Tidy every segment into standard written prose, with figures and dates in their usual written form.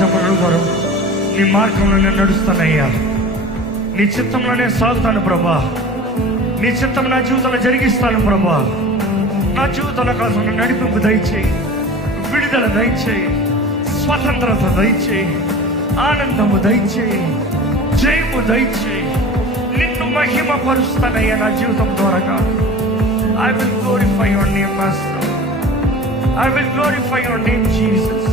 చెప్పడం వారు నీ మార్గంలో నేను నడుస్తానయ్యా, నీ చిత్తంలోనే సాగుతాను ప్రభా, నీ చిత్తం నా జీవితంలో జరిగిస్తాను ప్రభా. నా జీవితంలో కావాల్సిన నడిపింపు దయచేయి, విడుదల దయచేయి, స్వతంత్రత దయచేయి, ఆనందము దయచేయి, జయము దయచేయి. నిన్ను మహిమ పరుస్తానయ్యా నా జీవితం ద్వారా. I will glorify your name, Master. I will glorify your name, Jesus.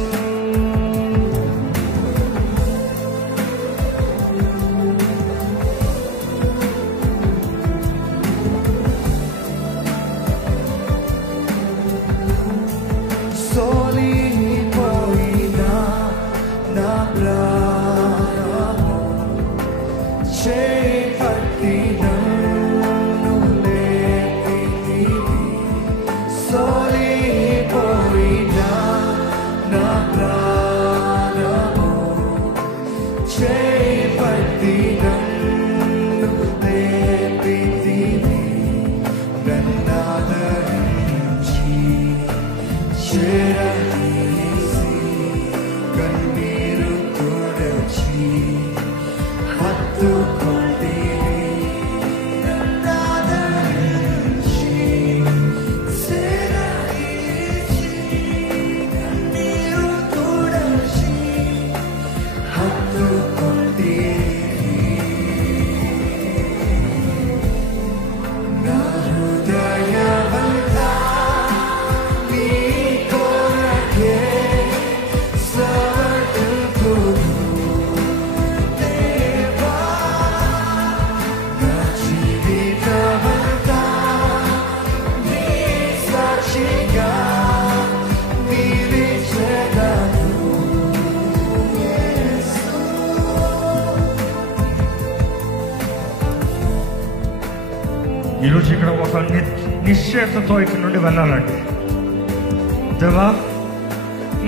ఈరోజు ఇక్కడ ఒక నిశ్చయతతో ఇక్కడ నుండి వెళ్ళాలండి. దేవా,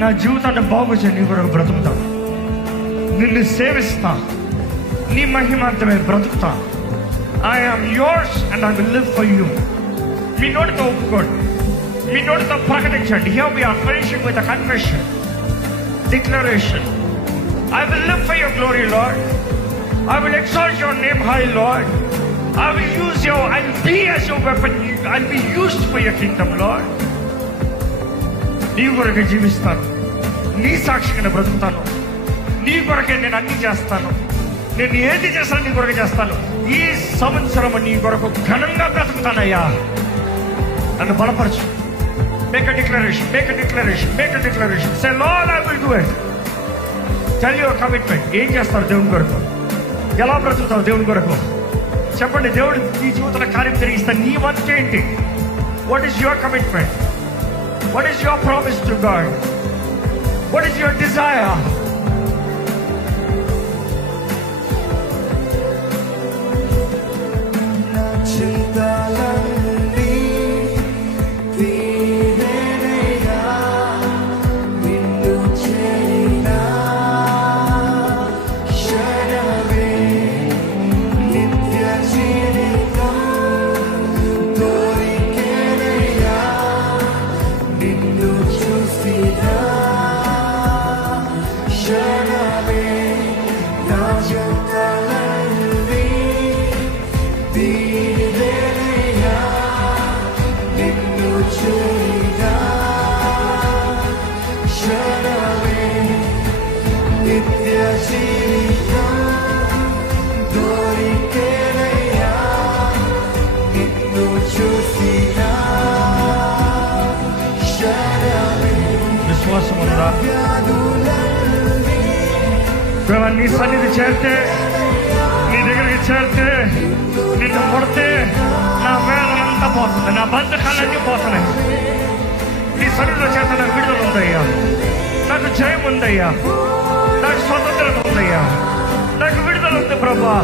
నా జీవితాన్ని బాగు చేయి, నీ కొరకు బ్రతుకుతా, నిన్ను సేవిస్తా, నీ మహిమార్థమే బ్రతుకుతా. I am yours and I will live for you. మీ నోటితో ఒప్పుకోండి, మీ నోటితో ప్రకటించండి. Here we are finishing with a confession, declaration. I will live for your glory Lord. I will exalt your name high, Lord. I will use you. I'll be as your weapon. I'll be used for your kingdom, Lord. నీ కొరకే జీవిస్తాను, నీ సాక్షిగా బ్రతుకుతాను, నీ కొరకే నేను అన్ని చేస్తాను. నేను ఏది చేస్తాను నీ కొరకే చేస్తాను. ఈ సంవత్సరం నీ కొరకు ఘనంగా బ్రతుకుతానయ్యా. నన్ను బలపరచు. Make a declaration, make a declaration, make a declaration. Say, Lord, I will do it. Tell your commitment. ఏం చేస్తారు దేవుని కొరకు, ఎలా బ్రతుకుతావు దేవుని కొరకు చెప్పండి. దేవుడు నీ జీవితంలో కార్యం జరిగిస్తాను. నీ వంతు ఏంటి? What is your commitment? What is your promise to God? What is your desire? విశ్వాసం ఉందా? నీ సన్నిధి చేరితే, నీ దగ్గరికి చేరితే, నిన్ను ముడితే నా వేదనంతా పోతుంది, నా బంధకాలన్నీ పోతున్నాయి. నీ సన్నిధిలో చేత నాకు విడుదల ఉందయ్యా, నాకు జయం ఉందయ్యా, నాకు స్వతంత్రత ఉందయ్యా, నాకు విడుదల ఉంది ప్రభా.